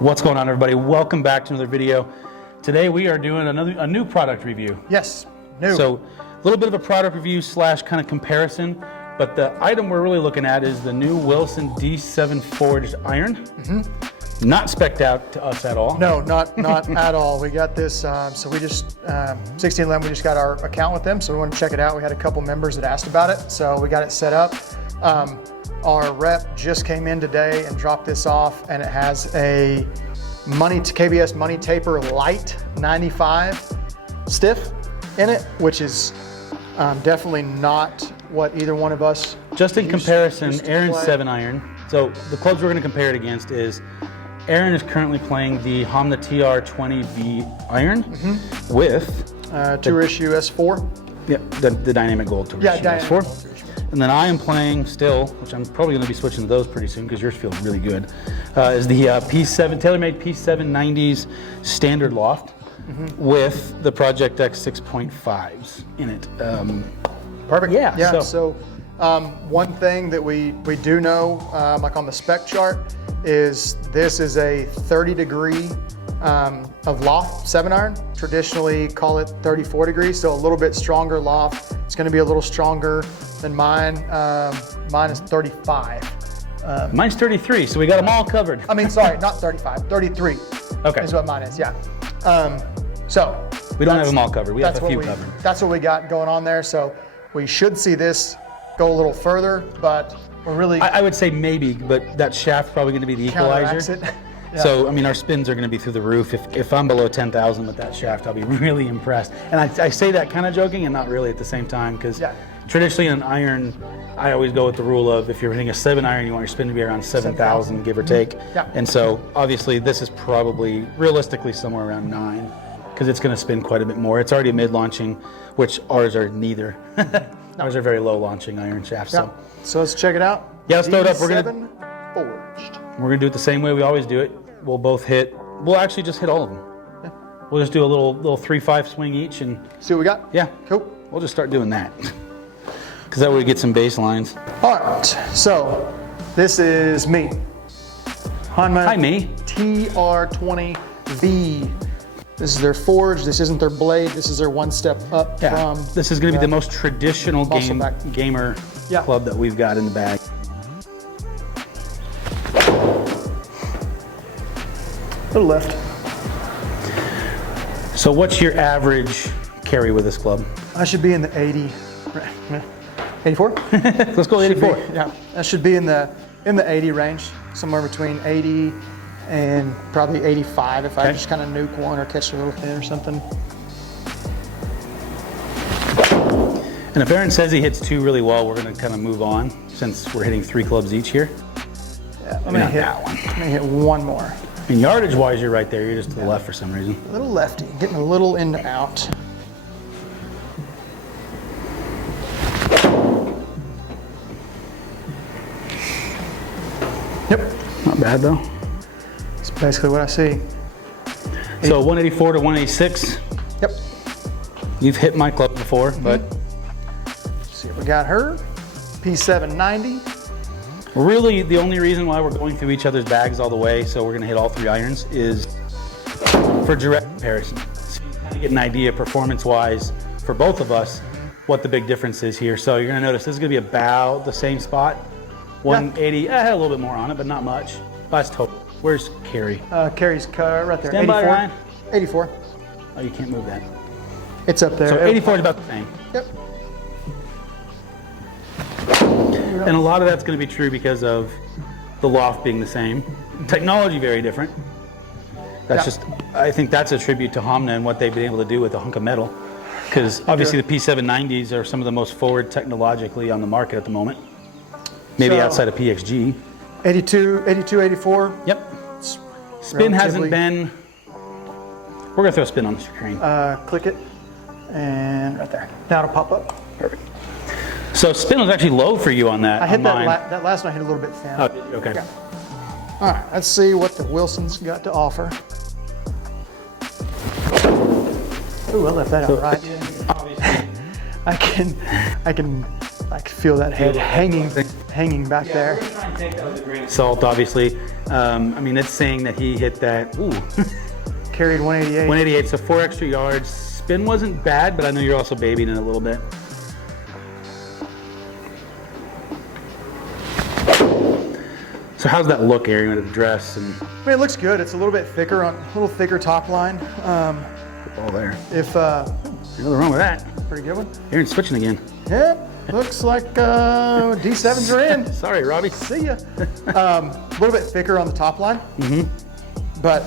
What's going on, everybody? Welcome back to another video. Today we are doing a new product review. Yes, new. So a little bit of a product review slash kind of comparison, but the item we're really looking at is the new Wilson D7 forged iron. Not specced out to us at all. No, not at all. We got this, so we just, 1611, we just got our account with them, so we want to check it out. We had a couple members that asked about it, so we got it set up. Our rep just came in today and dropped this off, and it has a KBS Money Taper Light 95 stiff in it, which is definitely not what either one of us Just in comparison, used to Aaron's play. 7 iron. So the clubs we're going to compare it against is Aaron is currently playing the Homna TR20V iron with Tour Issue S4. the Dynamic Gold Tour Issue Dynamic S4. Gold Tour Issue. And then I am playing still, which I'm probably going to be switching to those pretty soon because yours feels really good, is the P7 TaylorMade P790s Standard Loft with the Project X 6.5s in it. Perfect. Yeah, Yeah. so- One thing that we do know, like on the spec chart, is this is a 30 degree of loft 7 iron. Traditionally, call it 34 degrees, so a little bit stronger loft. It's going to be a little stronger than mine. Mine is 35. Mine's 33, so we got them all covered. I mean, sorry, not 35. 33. Okay. Is what mine is. Yeah. So We don't have that's- them all covered. We have that's a what few we- covered. That's what we got going on there. So we should see this go a little further, but we're really I would say maybe, but that shaft's probably going to be the counteracts equalizer. it. Yeah. So, I mean, our spins are going to be through the roof. If I'm below 10,000 with that shaft, I'll be really impressed. And I say that kind of joking and not really at the same time, because Yeah. traditionally in an iron, I always go with the rule of if you're hitting a 7 iron, you want your spin to be around 7,000, give or take. Yeah. And so, obviously, this is probably realistically somewhere around 9, because it's going to spin quite a bit more. It's already mid-launching, which ours are neither. Ours are very low-launching iron shafts. Yeah. So So let's check it out. Yeah, let's throw it up. We're gonna- D7 forged. we're going to do it the same way we always do it. We'll actually just hit all of them. We'll just do a little 3-5 swing each, and See what we got? yeah, Cool. we'll just start doing that. Because that way we get some baselines. All right. So this is me. Honma Hi, me. TR20V. This is their forge. This isn't their blade. This is their one step up Yeah, from. this is going to be the most traditional Muscleback. gamer Yeah. club that we've got in the bag. To the left. So what's your average carry with this club? I should be in the 80. 84? Let's go 84. Yeah, that should be in the 80 range, somewhere between 80 and probably 85 if I Okay. just kind of nuke one or catch a little thin or something. And if Aaron says he hits 2 really well, we're going to kind of move on since we're hitting 3 clubs each here. Yeah, I'm Not that one. gonna hit one more. And yardage wise, you're right there. You're just to the left for some reason. A little lefty, getting a little in to out. Yep, Not bad though. that's basically what I see. So 184 to 186. Yep. You've hit my club before, but See what we got her. P790. really the only reason why we're going through each other's bags all the way, so we're gonna hit all 3 irons, is for direct comparison. So you kind of get an idea performance-wise for both of us what the big difference is here. So you're gonna notice this is gonna be about the same spot. 180, I had a little bit more on it, but not much. That's total. Where's Carrie? Carries right there. Stand by, 84. Ryan. 84. Oh, you can't move that. It's up there. So 84 is about the same. Yep. And a lot of that's going to be true because of the loft being the same. Technology very different. That's Yeah. just, I think that's a tribute to Homna and what they've been able to do with the hunk of metal. Because obviously the P790s are some of the most forward technologically on the market at the moment. Maybe So- outside of PXG. 82, 84. Yep. Spin hasn't relatively- been, we're going to throw a spin on the screen. Click it, and right there. Now it'll pop up. Perfect. So spin was actually low for you on that. I hit on that, mine. that last one I hit a little bit thin. Oh, did you? Okay. Yeah. All right, let's see what the Wilson's got to offer. Ooh, I left that out right. Obviously. I can like feel that head hanging hanging back there. We're gonna try and take that with a grain of salt, obviously. I mean, it's saying that he hit that, ooh, Carried 188. 188, so 4 extra yards. Spin wasn't bad, but I know you're also babying it a little bit. So how's that look, Aaron, with the dress and I mean, it looks good. It's a little bit thicker a little thicker top line. all there? If Nothing wrong with that. pretty good one. Aaron's switching again. Yep, looks like D7s are in. Sorry, Robbie. See ya. A little bit thicker on the top line, but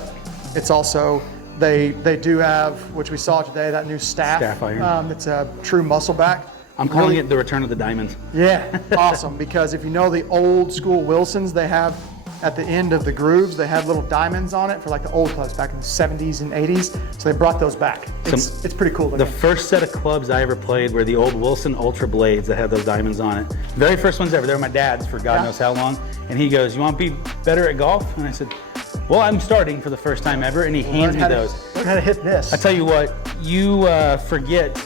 it's also they do have, which we saw today, that new staff iron. it's a true muscle back. I'm calling it the return of the diamonds. Yeah, awesome. Because if you know the old school Wilsons, they have at the end of the grooves, they have little diamonds on it for like the old clubs back in the 70s and 80s. So they brought those back. It's pretty cool. The first set of clubs I ever played were the old Wilson Ultra Blades that had those diamonds on it. Very first ones ever. They were my dad's for God knows how long. And he goes, "You want to be better at golf?" And I said, "Well, I'm starting for the first time ever." And he hands me those. Learn how to hit this. I tell you what, you forget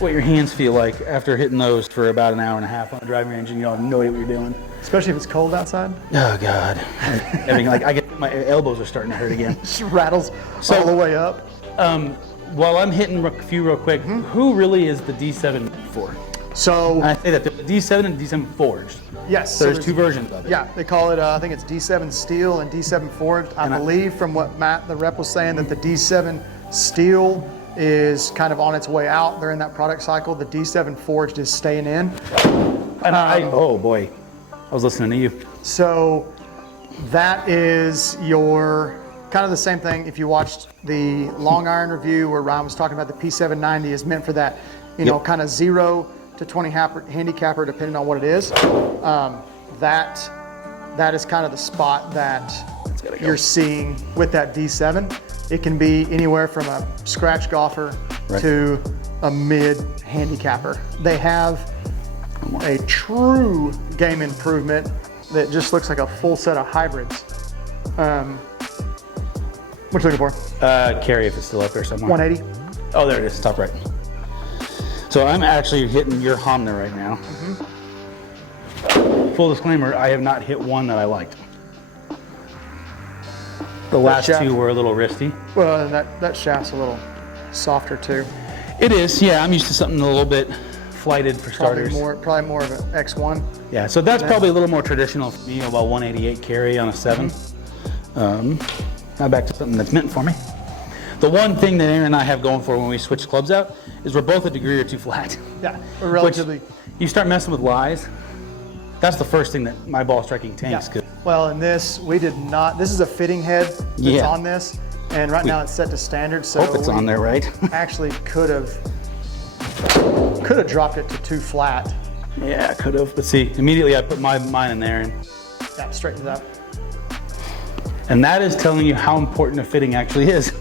what your hands feel like after hitting those for about an hour and a half on the driving range, and you have no idea what you're doing. Especially if it's cold outside. Oh God! I mean, like I get my elbows are starting to hurt again. Just rattles all the way up. While I'm hitting a few real quick, who really is the D7 for? So I say that the D7 and D7 forged. yes, So there's two versions of it. Yeah, they call it. I think it's D7 steel and D7 forged. I believe from what Matt, the rep, was saying, that the D7 steel is kind of on its way out. They're in that product cycle. The D7 forged is staying in. And oh boy, I was listening to you. So that is your kind of the same thing. If you watched the long iron review where Ryan was talking about the P790 is meant for that, you know, kind of 0 to 20 handicapper, depending on what it is. That is kind of the spot that you're seeing with that D7. It can be anywhere from a scratch golfer to a mid handicapper. They have a true game improvement that just looks like a full set of hybrids. What you looking for? Carry if it's still up there somewhere. 180. Oh, there it is, top right. So I'm actually hitting your Homner right now. Full disclaimer, I have not hit one that I liked. The last shaft. two were a little wristy. Well, and that shaft's a little softer too. It is, yeah. I'm used to something a little bit flighted for starters. Probably more of an X1. Yeah, so that's probably a little more traditional for me, about 188 carry on a 7. Now back to something that's meant for me. The one thing that Aaron and I have going for when we switch clubs out is we're both a degree or two flat. Yeah, we're relatively. Which, you start messing with lies, that's the first thing that my ball striking tanks. Yeah. Well, in this, we did not. This is a fitting head that's on this, and right now it's set to standard. So hope it's on there, right? Actually, could have dropped it to 2 flat. Yeah, could have. But see, immediately I put mine in there, and yeah, straighten it up. And that is telling you how important a fitting actually is.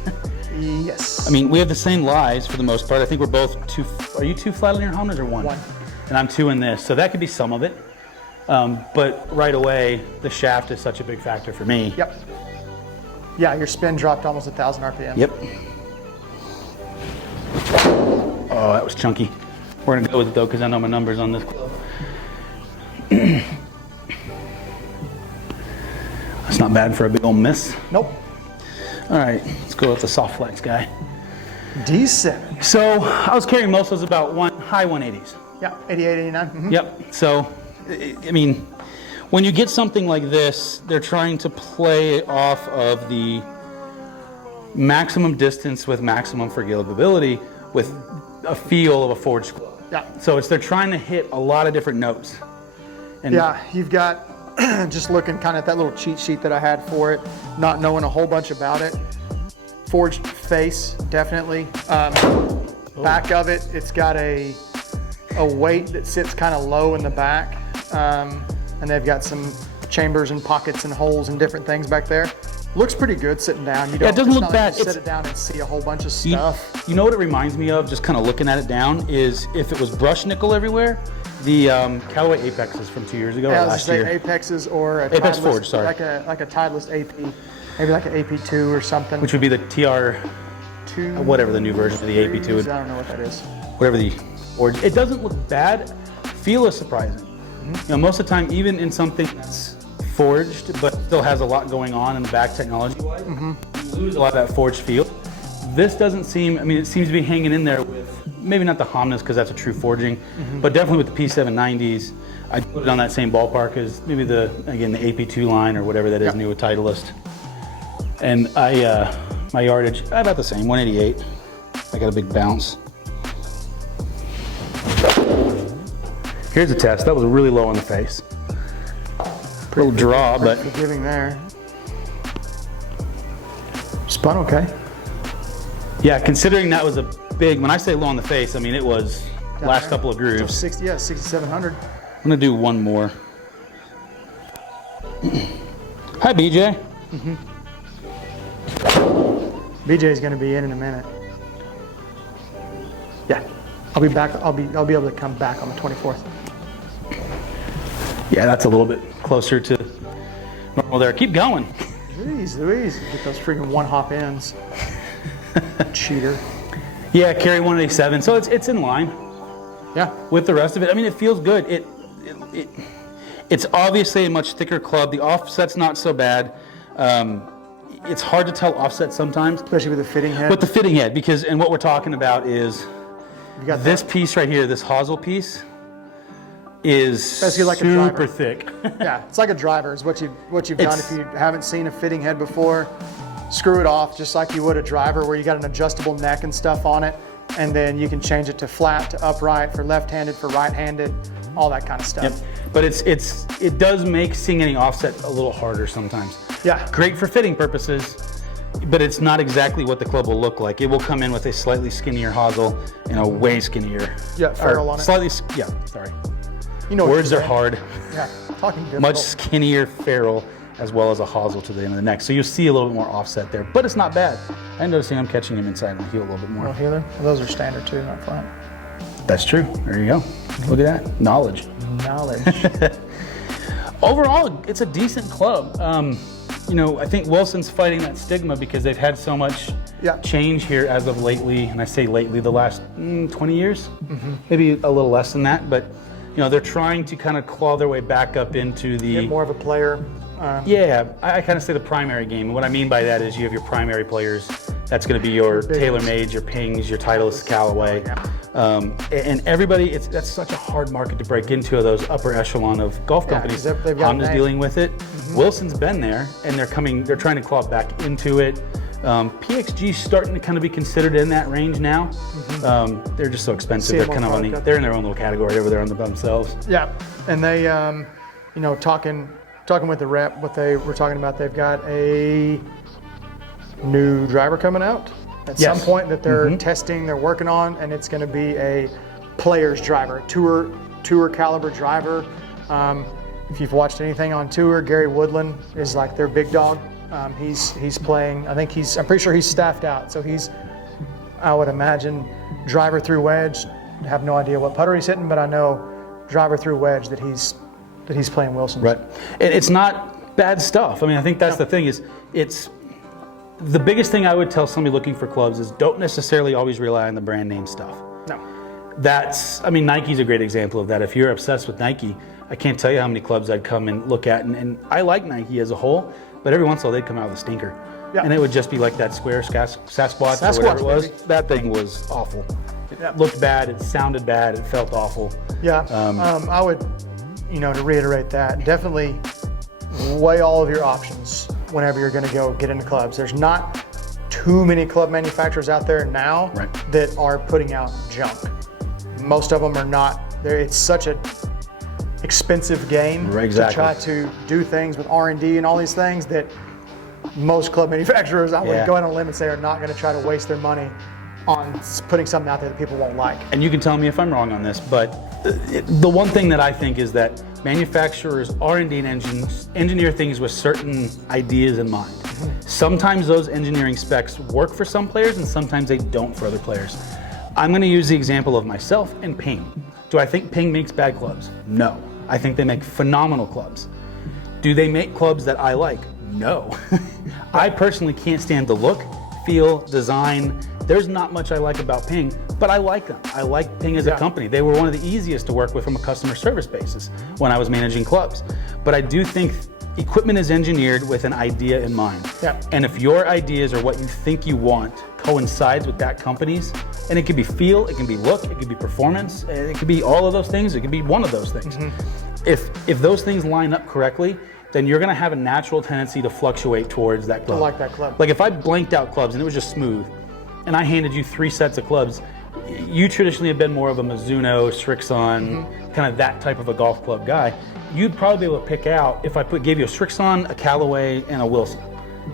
Yes. I mean, we have the same lies for the most part. I think we're both 2. Are you 2 flat on your Homers or 1? 1. And I'm 2 in this, so that could be some of it. But right away, the shaft is such a big factor for me. Yep. Yeah, your spin dropped almost 1,000 RPM. Yep. Oh, that was chunky. We're gonna go with it though, because I know my numbers on this club. That's not bad for a big old miss. Nope. All right, let's go with the soft flex guy. D7. So I was carrying most of those about high 180s. Yeah, 88, 89. Mhm. Yep. So, I mean, when you get something like this, they're trying to play off of the maximum distance with maximum forgivability with a feel of a forged club. Yeah. So they're trying to hit a lot of different notes. And Yeah, you've got, just looking kind of at that little cheat sheet that I had for it, not knowing a whole bunch about it. Forged face, definitely. Back of it, it's got a weight that sits kind of low in the back. And they've got some chambers and pockets and holes and different things back there. Looks pretty good sitting down. You don't, it doesn't look not bad. Like you set it down and see a whole bunch of stuff. You know what it reminds me of, just kind of looking at it down, is if it was brushed nickel everywhere, the Callaway Apexes from 2 years ago or last year. Apexes or a Apex Titleist, Forge, sorry. like a Titleist AP, maybe like an AP2 or something. Which would be the TR, whatever the new version of the AP2 would. I don't know what that is. Whatever the, or it doesn't look bad. Feel is surprising. Most of the time, even in something that's forged but still has a lot going on in the back technology-wise, you lose a lot of that forged feel. This doesn't seem, it seems to be hanging in there with, maybe not the Homnes because that's a true forging, but definitely with the P790s. I'd put it on that same ballpark as maybe the AP2 line or whatever that is new with Titleist. And my yardage, about the same, 188. I got a big bounce. Here's a test. That was really low on the face. Little draw, but forgiving there. Spun okay. Yeah, considering that was a big, when I say low on the face, it was last couple of grooves. 6700. I'm gonna do one more. Hi, BJ. BJ's gonna be in a minute. Yeah, I'll be back. I'll be able to come back on the 24th. Yeah, that's a little bit closer to normal there. Keep going. Louise, get those freaking one hop ends. Cheater. Yeah, carry 187. So it's in line. Yeah. With the rest of it, it feels good. It's obviously a much thicker club. The offset's not so bad. It's hard to tell offset sometimes, Especially with the fitting head. with the fitting head, because what we're talking about is You got this piece right here, this hosel piece, is Basically like a super driver. thick. Yeah, it's like a driver is what you've done. It's- If you haven't seen a fitting head before, screw it off just like you would a driver where you got an adjustable neck and stuff on it, and then you can change it to flat, to upright, for left-handed, for right-handed, all that kind of stuff. Yep. But it does make seeing any offset a little harder sometimes. Yeah. Great for fitting purposes, but it's not exactly what the club will look like. It will come in with a slightly skinnier hosel and a way skinnier. Yeah, ferrule on it. Sorry. You know what Words you're are saying. hard. Yeah, talking difficult. Much skinnier ferrule as well as a hosel to the end of the neck. So you'll see a little bit more offset there, but it's not bad. I'm noticing I'm catching him inside my heel a little bit more. Little healer. Well, those are standard too, not flat. That's true. There you go. Look at that. Knowledge. Knowledge. Overall, it's a decent club. I think Wilson's fighting that stigma because they've had so much change here as of lately, and I say lately, the last 20 years, maybe a little less than that, but they're trying to kind of claw their way back up into the... Get more of a player. Yeah, I kind of say the primary game. And what I mean by that is you have your primary players. That's going to be your TaylorMades, your Pings, your Titleist, Callaway. And everybody, that's such a hard market to break into, of those upper echelon of golf companies. they've got Honda's names. dealing with it. Wilson's been there, and they're trying to claw back into it. PXG's starting to kind of be considered in that range now. They're just so expensive. They're kind of they're in their own little category over there themselves. Yeah, and they, talking with the rep, what they were talking about, they've got a new driver coming out at some point that they're testing, they're working on, and it's going to be a player's driver, a tour caliber driver. If you've watched anything on tour, Gary Woodland is like their big dog. He's playing. I'm pretty sure he's staffed out. So I would imagine driver through wedge. I have no idea what putter he's hitting, but I know driver through wedge that he's playing Wilson. Right. And it's not bad stuff. I think that's the thing is it's the biggest thing I would tell somebody looking for clubs is don't necessarily always rely on the brand name stuff. No. Nike's a great example of that. If you're obsessed with Nike, I can't tell you how many clubs I'd come and look at. And I like Nike as a whole, but every once in a while they'd come out with a stinker. Yeah. And it would just be like that square Sasquatch or whatever it was. Baby. That thing was awful. It looked bad, it sounded bad, it felt awful. Yeah. I would, to reiterate that, definitely weigh all of your options whenever you're going to go get into clubs. There's not too many club manufacturers out there now that are putting out junk. Most of them are not. It's such a expensive game to try to do things with R&D and all these things that most club manufacturers, I would go out on a limb and say, are not going to try to waste their money on putting something out there that people won't like. And you can tell me if I'm wrong on this, but the one thing that I think is that manufacturers R&D and engineer things with certain ideas in mind. Sometimes those engineering specs work for some players and sometimes they don't for other players. I'm going to use the example of myself and Ping. Do I think Ping makes bad clubs? No. I think they make phenomenal clubs. Do they make clubs that I like? No. I personally can't stand the look, feel, design. There's not much I like about Ping, but I like them. I like Ping as a company. They were one of the easiest to work with from a customer service basis when I was managing clubs. But I do think equipment is engineered with an idea in mind. Yeah. And if your ideas or what you think you want coincides with that company's, and it could be feel, it can be look, it could be performance, it could be all of those things, it could be one of those things. If those things line up correctly, then you're gonna have a natural tendency to fluctuate towards that club. I like that club. Like if I blanked out clubs and it was just smooth, and I handed you 3 sets of clubs, you traditionally have been more of a Mizuno, Srixon, kind of that type of a golf club guy. You'd probably be able to pick out, if I gave you a Srixon, a Callaway, and a Wilson,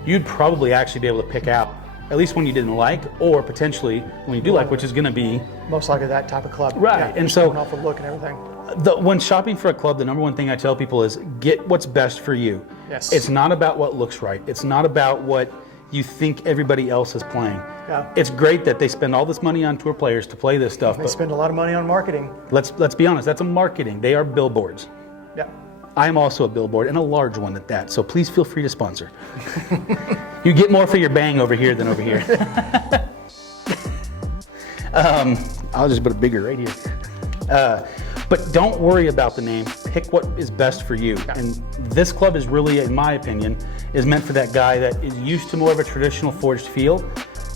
you'd probably actually be able to pick out at least one you didn't like, or potentially one you do like, which is gonna be most likely that type of club. right. Yeah, And so going off of look and everything. when shopping for a club, the number one thing I tell people is get what's best for you. Yes. It's not about what looks right. It's not about what you think everybody else is playing. Yeah. It's great that they spend all this money on tour players to play this stuff, They but spend a lot of money on marketing. let's be honest, that's a marketing. They are billboards. Yeah. I am also a billboard, and a large one at that, so please feel free to sponsor. You get more for your bang over here than over here. I'll just put it bigger right here. But don't worry about the name. Pick what is best for you. And this club is really, in my opinion, is meant for that guy that is used to more of a traditional forged feel,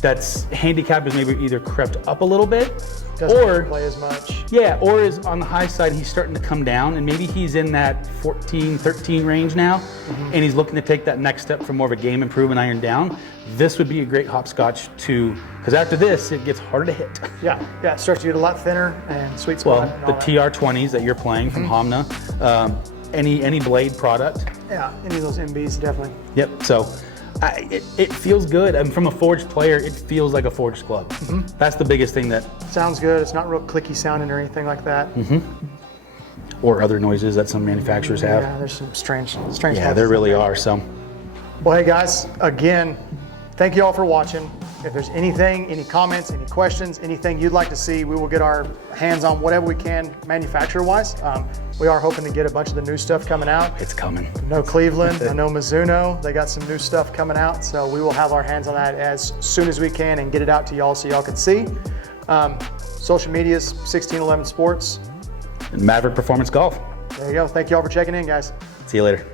that's handicap is maybe either crept up a little bit, Doesn't or play as much. yeah, or is on the high side, he's starting to come down, and maybe he's in that 14, 13 range now, and he's looking to take that next step from more of a game improvement iron down. This would be a great hopscotch to, because after this, it gets harder to hit. Yeah. Yeah. It starts to get a lot thinner and sweet spot. Well, and the all that. TR20s that you're playing from Hamna, any blade product. Yeah. Any of those MBs, definitely. Yep. So it feels good. And from a forged player, it feels like a forged club. That's the biggest thing that, Sounds good. It's not real clicky sounding or anything like that. or other noises that some manufacturers have. Yeah. There's some strange Yeah, noises there really out are. So. Well, hey guys, again, thank you all for watching. If there's anything, any comments, any questions, anything you'd like to see, we will get our hands on whatever we can manufacturer-wise. We are hoping to get a bunch of the new stuff coming out. It's coming. I know Cleveland, I know Mizuno, they got some new stuff coming out, so we will have our hands on that as soon as we can and get it out to y'all so y'all can see. Social medias, 1611 Sports. And Maverick Performance Golf. There you go. Thank you all for checking in, guys. See you later.